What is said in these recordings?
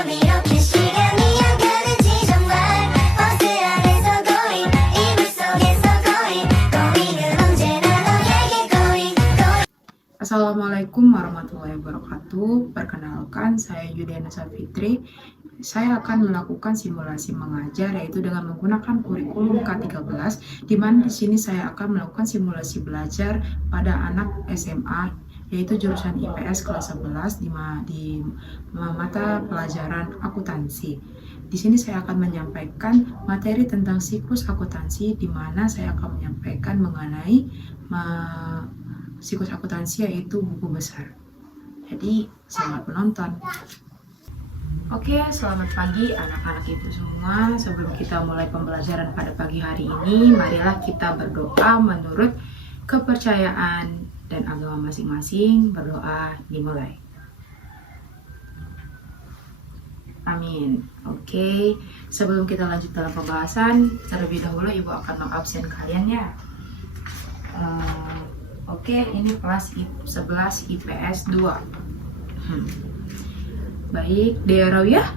밤 이렇게 시간이 안 가는지 정말 버스 안에서 going 이불 속에서 going은 언제나 너에게 going. Assalamualaikum warahmatullahi wabarakatuh. Perkenalkan, saya Yudiana Safitri. Saya akan melakukan simulasi mengajar yaitu dengan menggunakan kurikulum K13, di mana di sini saya akan melakukan simulasi belajar pada anak SMA yaitu jurusan IPS kelas 11 di mata pelajaran akuntansi. Di sini saya akan menyampaikan materi tentang siklus akuntansi, di mana saya akan menyampaikan mengenai siklus akuntansi yaitu buku besar. Jadi selamat menonton. Oke, selamat pagi anak-anak ibu semua. Sebelum kita mulai pembelajaran pada pagi hari ini, marilah kita berdoa menurut kepercayaan dan agama masing-masing. Berdoa dimulai. Amin. Oke, sebelum kita lanjut dalam pembahasan, terlebih dahulu ibu akan mengabsen kalian ya. Oke, ini kelas 11 IPS 2. Baik, Dea Rawiyah.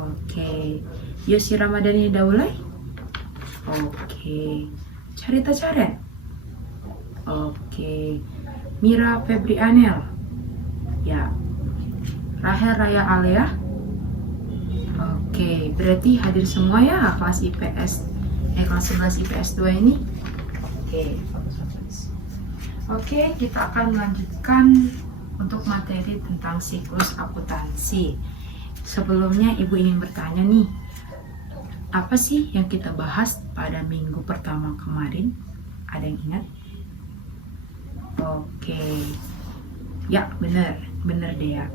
Oke. Yosi Ramadhani Daulay. Oke. Carita Caren. Oke. Mira Febri Anel. Ya. Rahel Raya Alea. Oke, berarti hadir semua ya kelas kelas 11 IPS 2 ini. Oke, bagus. Oke, kita akan melanjutkan untuk materi tentang siklus akuntansi. Sebelumnya ibu ingin bertanya nih, apa sih yang kita bahas pada minggu pertama kemarin? Ada yang ingat? Oke, ya bener deh ya.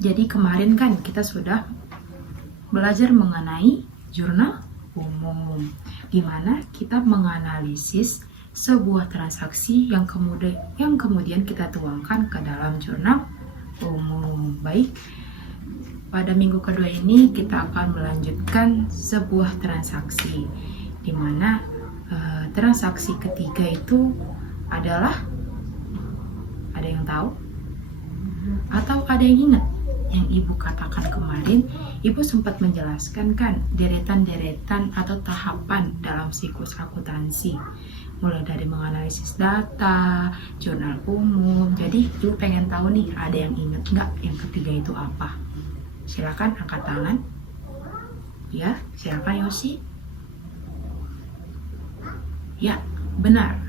Jadi kemarin kan kita sudah belajar mengenai jurnal umum, di mana kita menganalisis sebuah transaksi yang kemudian kita tuangkan ke dalam jurnal umum. Baik, pada minggu kedua ini kita akan melanjutkan sebuah transaksi, di mana transaksi ketiga itu adalah, ada yang tahu? Atau ada yang ingat? Yang ibu katakan kemarin, ibu sempat menjelaskan kan deretan-deretan atau tahapan dalam siklus akuntansi, mulai dari menganalisis data, jurnal umum. Jadi ibu pengen tahu nih, ada yang ingat nggak yang ketiga itu apa? Silakan angkat tangan. Ya, silakan Yosi. Ya, benar.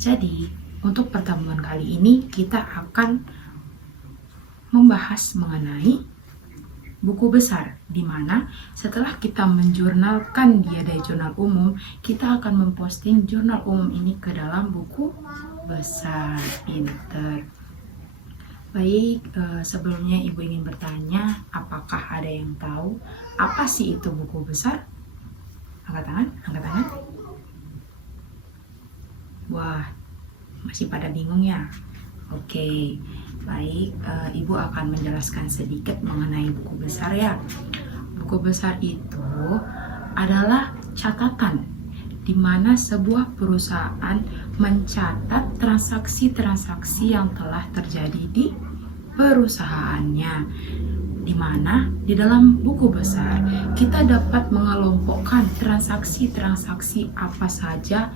Jadi untuk pertemuan kali ini kita akan membahas mengenai buku besar, di mana setelah kita menjurnalkan dia dari jurnal umum, kita akan memposting jurnal umum ini ke dalam buku besar. Pinter. Baik, sebelumnya ibu ingin bertanya, apakah ada yang tahu apa sih itu buku besar? Angkat tangan. Wah, masih pada bingung ya? Oke, baik, ibu akan menjelaskan sedikit mengenai buku besar ya. Buku besar itu adalah catatan di mana sebuah perusahaan mencatat transaksi-transaksi yang telah terjadi di perusahaannya, di mana di dalam buku besar kita dapat mengelompokkan transaksi-transaksi apa saja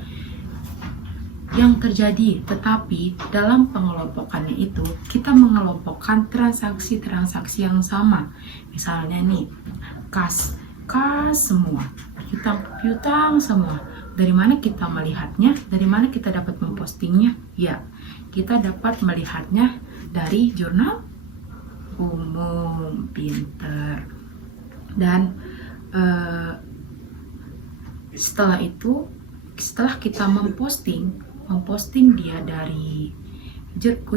yang terjadi, tetapi dalam pengelompokannya itu kita mengelompokkan transaksi-transaksi yang sama. Misalnya nih, kas semua, piutang semua. Dari mana kita melihatnya? Dari mana kita dapat mempostingnya? Ya, kita dapat melihatnya dari jurnal umum. Pinter. Dan setelah kita memposting dia dari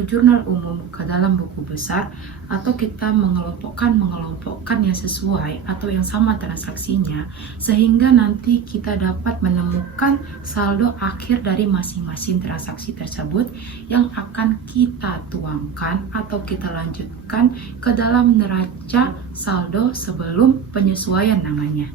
jurnal umum ke dalam buku besar, atau kita mengelompokkan yang sesuai atau yang sama transaksinya, sehingga nanti kita dapat menemukan saldo akhir dari masing-masing transaksi tersebut yang akan kita tuangkan atau kita lanjutkan ke dalam neraca saldo sebelum penyesuaian namanya.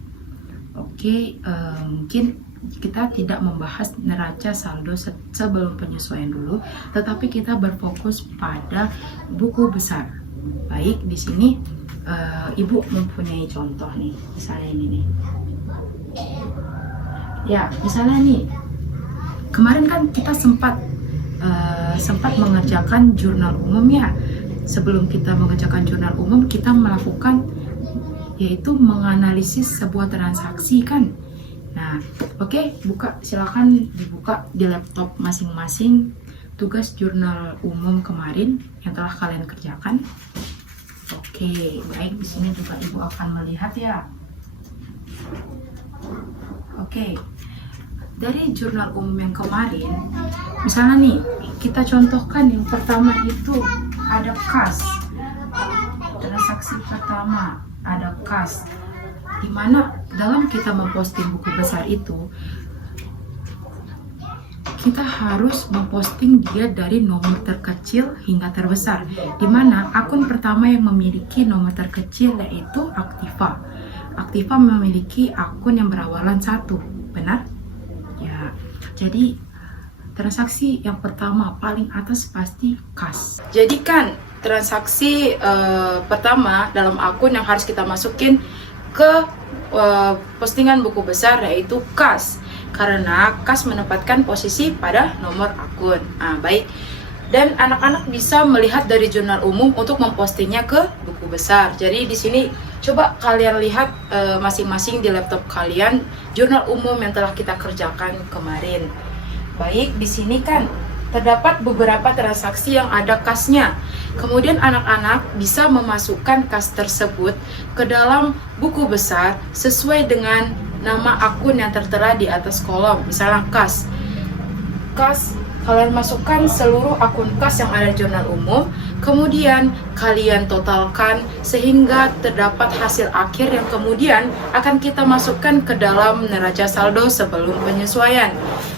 Oke, mungkin kita tidak membahas neraca saldo sebelum penyesuaian dulu, tetapi kita berfokus pada buku besar. Baik, di sini Ibu mempunyai contoh nih, misalnya ini nih. Ya, misalnya nih, kemarin kan kita sempat mengerjakan jurnal umum ya. Sebelum kita mengerjakan jurnal umum, kita melakukan yaitu menganalisis sebuah transaksi kan. Nah, oke, silakan dibuka di laptop masing-masing tugas jurnal umum kemarin yang telah kalian kerjakan. Oke, baik, di sini juga Ibu akan melihat ya. Oke. Dari jurnal umum yang kemarin, misalnya nih, kita contohkan yang pertama itu ada kas. Transaksi pertama ada kas. Dimana dalam kita memposting buku besar itu, kita harus memposting dia dari nomor terkecil hingga terbesar. Dimana akun pertama yang memiliki nomor terkecil yaitu Aktiva. Aktiva memiliki akun yang berawalan 1, benar? Ya, jadi transaksi yang pertama paling atas pasti kas. Jadi kan transaksi pertama dalam akun yang harus kita masukin ke postingan buku besar yaitu kas, karena kas menempatkan posisi pada nomor akun. Baik. Dan anak-anak bisa melihat dari jurnal umum untuk mempostingnya ke buku besar. Jadi di sini coba kalian lihat masing-masing di laptop kalian jurnal umum yang telah kita kerjakan kemarin. Baik, di sini kan terdapat beberapa transaksi yang ada kasnya. Kemudian anak-anak bisa memasukkan kas tersebut ke dalam buku besar sesuai dengan nama akun yang tertera di atas kolom. Misalnya kas, kalian masukkan seluruh akun kas yang ada di jurnal umum, kemudian kalian totalkan sehingga terdapat hasil akhir yang kemudian akan kita masukkan ke dalam neraca saldo sebelum penyesuaian.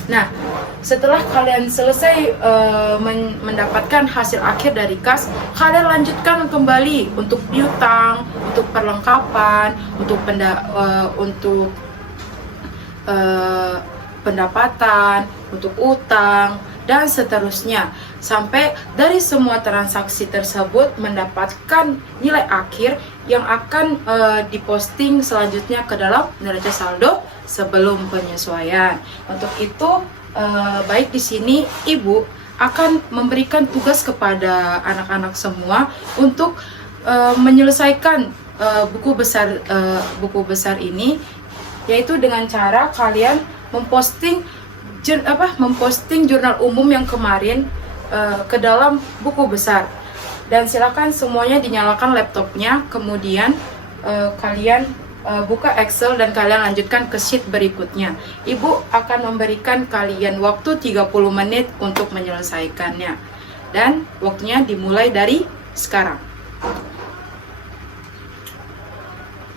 Nah, setelah kalian selesai mendapatkan hasil akhir dari kas, kalian lanjutkan kembali untuk piutang, untuk perlengkapan, untuk pendapatan, untuk utang, dan seterusnya, sampai dari semua transaksi tersebut mendapatkan nilai akhir yang akan diposting selanjutnya ke dalam neraca saldo sebelum penyesuaian. Untuk itu, baik di sini Ibu akan memberikan tugas kepada anak-anak semua untuk menyelesaikan buku besar ini, yaitu dengan cara kalian memposting jurnal umum yang kemarin ke dalam buku besar. Dan silakan semuanya dinyalakan laptopnya, kemudian kalian buka Excel dan kalian lanjutkan ke sheet berikutnya. Ibu akan memberikan kalian waktu 30 menit untuk menyelesaikannya. Dan waktunya dimulai dari sekarang.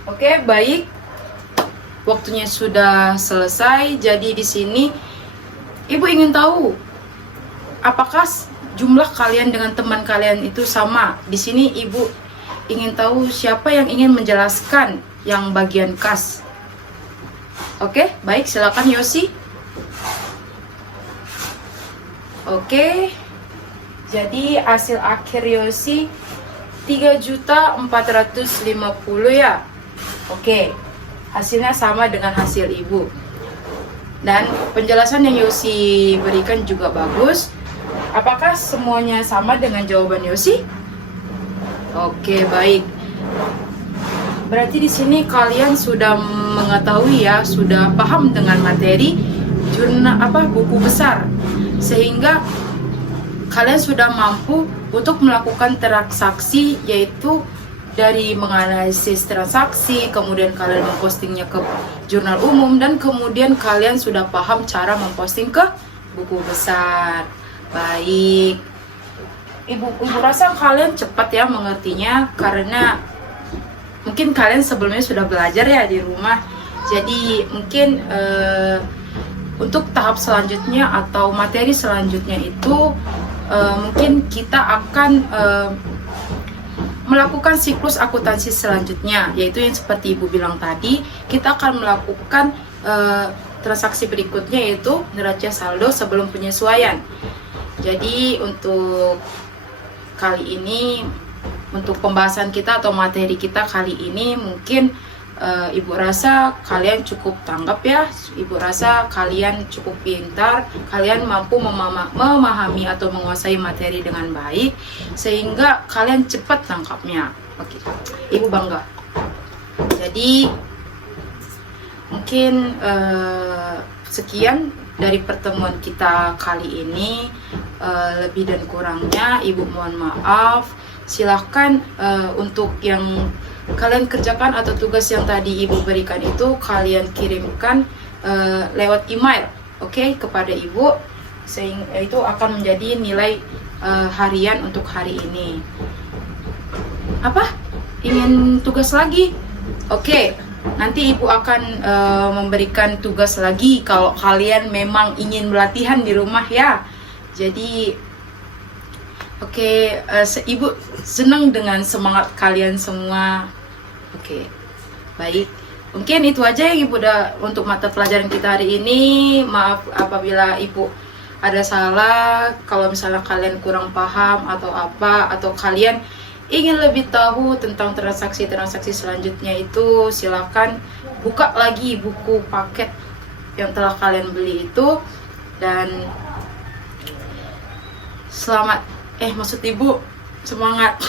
Oke, baik. Waktunya sudah selesai. Jadi di sini Ibu ingin tahu apakah jumlah kalian dengan teman kalian itu sama. Di sini Ibu ingin tahu siapa yang ingin menjelaskan yang bagian kas. Oke, baik, silakan Yosi. Oke. Jadi hasil akhir Yosi 3.450.000 ya. Oke. Hasilnya sama dengan hasil Ibu. Dan penjelasan yang Yosi berikan juga bagus. Apakah semuanya sama dengan jawaban Yosi? Oke, baik. Berarti di sini kalian sudah mengetahui ya, sudah paham dengan materi buku besar, sehingga kalian sudah mampu untuk melakukan transaksi, yaitu dari menganalisis transaksi, kemudian kalian mempostingnya ke jurnal umum, dan kemudian kalian sudah paham cara memposting ke buku besar. Baik, Ibu rasa kalian cepat ya mengertinya, karena mungkin kalian sebelumnya sudah belajar ya di rumah. Jadi mungkin untuk tahap selanjutnya atau materi selanjutnya itu mungkin kita akan melakukan siklus akuntansi selanjutnya, yaitu yang seperti Ibu bilang tadi, kita akan melakukan transaksi berikutnya, yaitu neraca saldo sebelum penyesuaian. Jadi untuk kali ini untuk pembahasan kita atau materi kita kali ini mungkin Ibu rasa kalian cukup tanggap ya. Ibu rasa kalian cukup pintar, kalian mampu memahami atau menguasai materi dengan baik sehingga kalian cepat tangkapnya. Oke, Ibu bangga. Jadi mungkin sekian dari pertemuan kita kali ini. Lebih dan kurangnya Ibu mohon maaf. Silahkan untuk yang kalian kerjakan atau tugas yang tadi Ibu berikan itu kalian kirimkan lewat email, oke, kepada Ibu, sehingga itu akan menjadi nilai harian untuk hari ini. Apa? Ingin tugas lagi? Oke, nanti Ibu akan memberikan tugas lagi kalau kalian memang ingin latihan di rumah ya. Jadi oke, Ibu senang dengan semangat kalian semua. Oke, baik. Mungkin itu aja yang Ibu udah untuk mata pelajaran kita hari ini. Maaf apabila Ibu ada salah. Kalau misalnya kalian kurang paham atau apa, atau kalian ingin lebih tahu tentang transaksi-transaksi selanjutnya itu, silakan buka lagi buku paket yang telah kalian beli itu. Dan selamat, maksud Ibu semangat.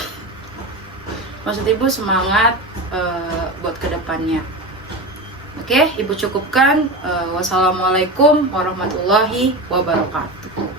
Maksud Ibu semangat buat kedepannya. Oke, Ibu cukupkan. Wassalamualaikum warahmatullahi wabarakatuh.